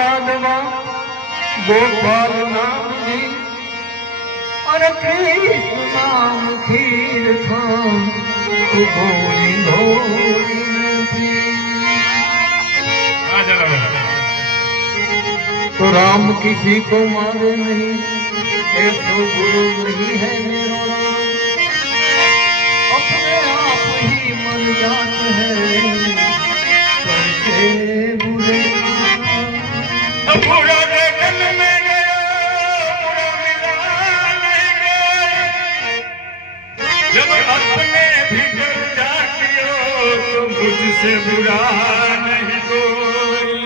लाडवा गोपाल नाम जी और कृष्ण नाम खीर था गोरी गोरी तो राम किसी को मारे नहीं ऐसो गुरु नहीं है मेरो राम अपने आप ही मर जात है करके बुरे बुरा देखन में गया बुरा मिला नहीं गया जब अपने भीतर जातियो तो मुझसे बुरा नहीं कोई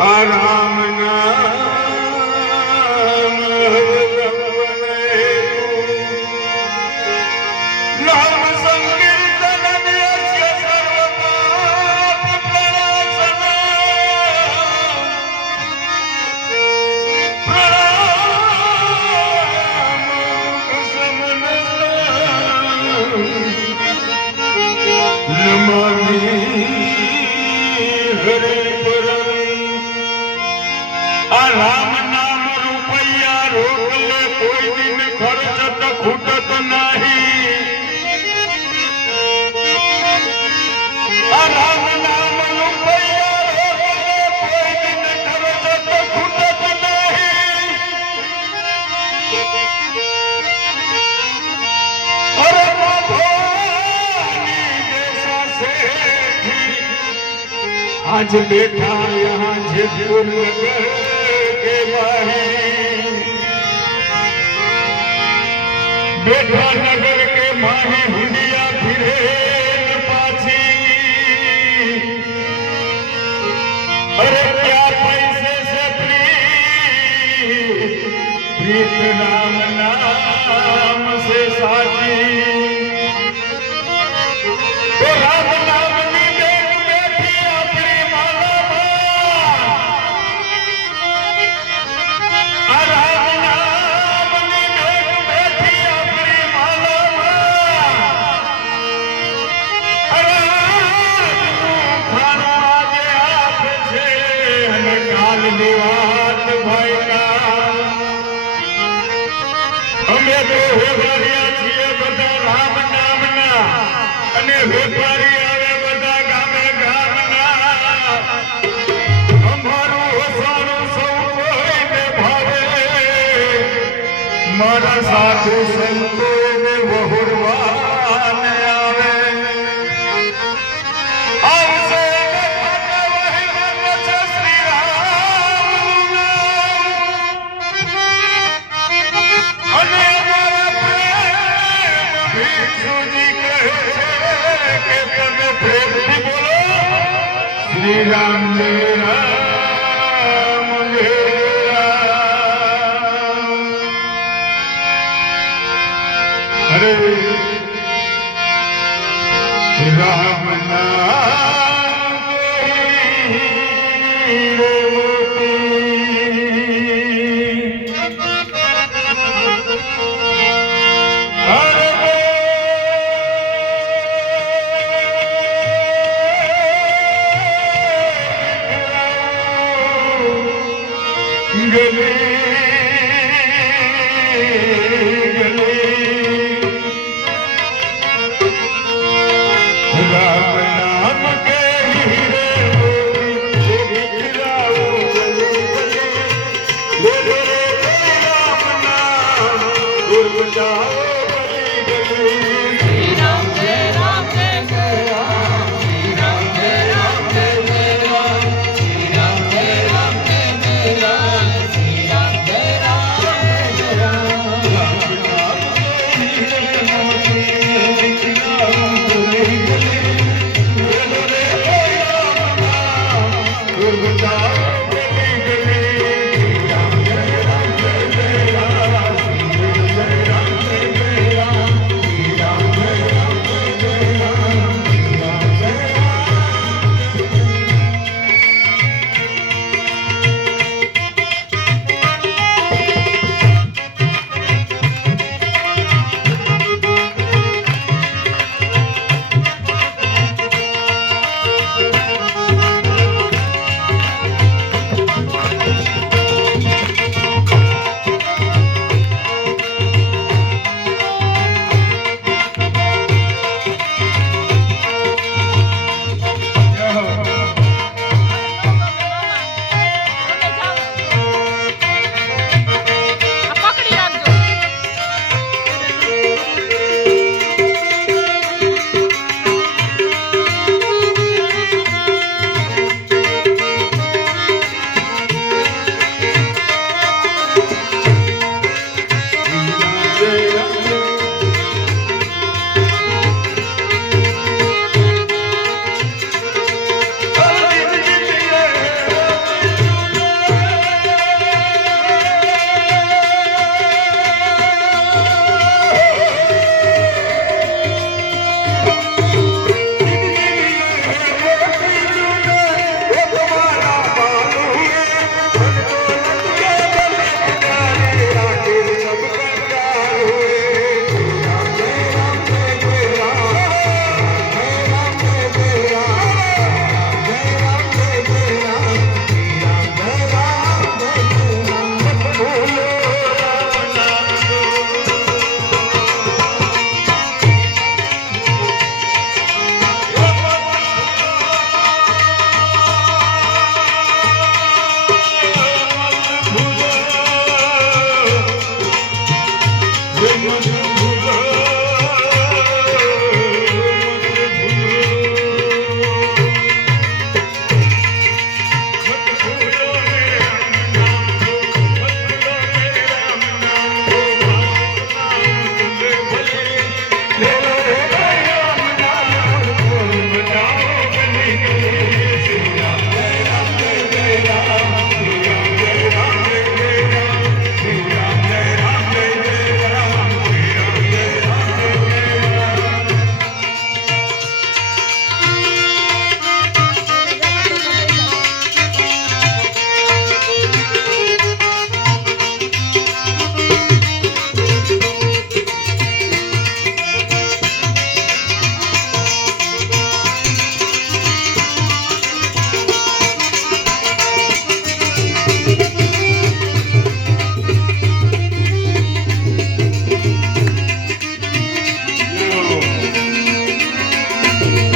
राम नाम नाम संकीर्तन यस्य सर्वपाप प्रणाशना प्रणाम नमामि हरे राम नाम रुपया रोक ले कोई दिन खर्चत खूटत नहीं राम नाम रुपया रोक ले कोई दिन खर्चत खूटत नहीं अरे भवानी जैसा सेठी आज बैठा यहाँ जयपुर नगर बेटा नगर के माही हुंडिया फिरे पाछी अरे क्या पैसे से प्रीत राम नाम से साथी तो राम नाम की देख बैठी अपनी माला राम नाम ना અને વેપારી આવે બધા ગામે ગામના અમારું હસારું સૌ કોઈને ભાવે મારા સાધુ સંતોને વહુરવાને આવે આવશે વહી મન છે શ્રી રામ અને श्री राम जय राम जय राम हरे राम नाम श्री राम जय राम जय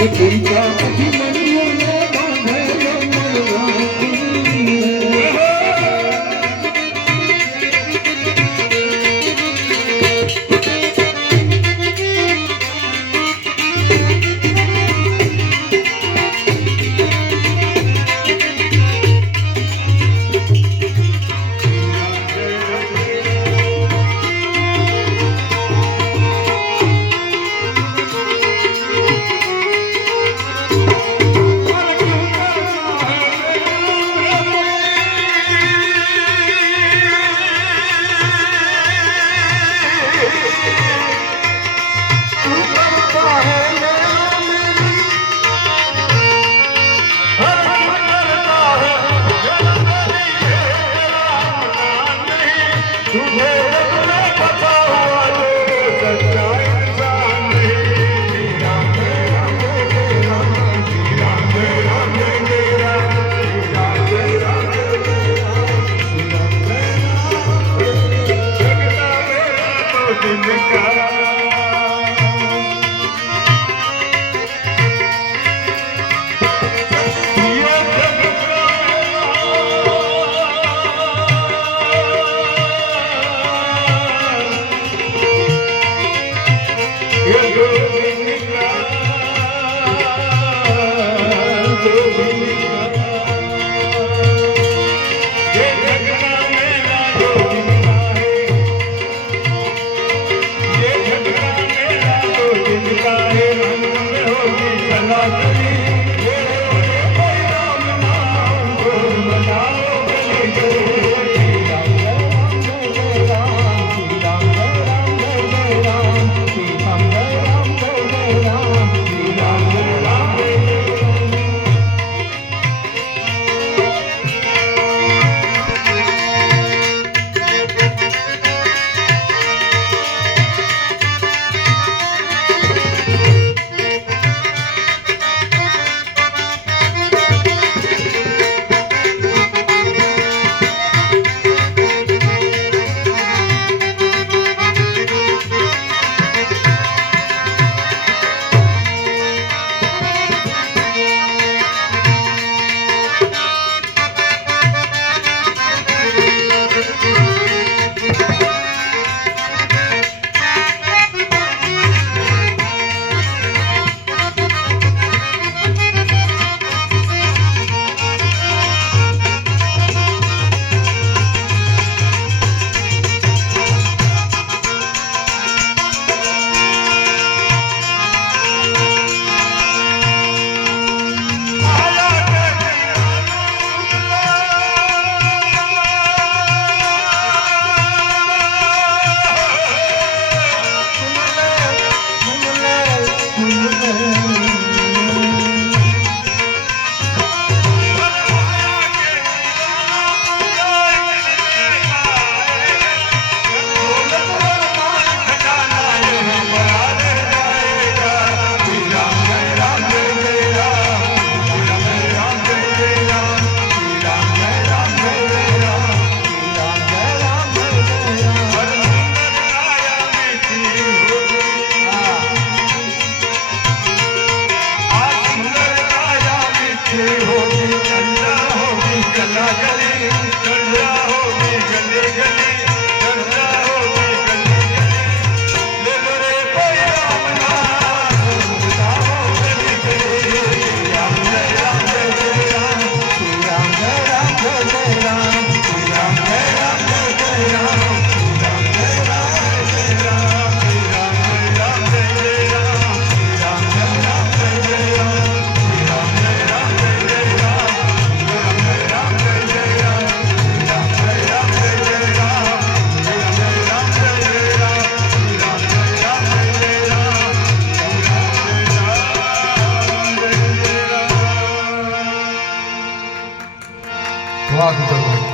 એ ચિંતા અભિમન્યુને બાંધેલો મન રાખી વાહ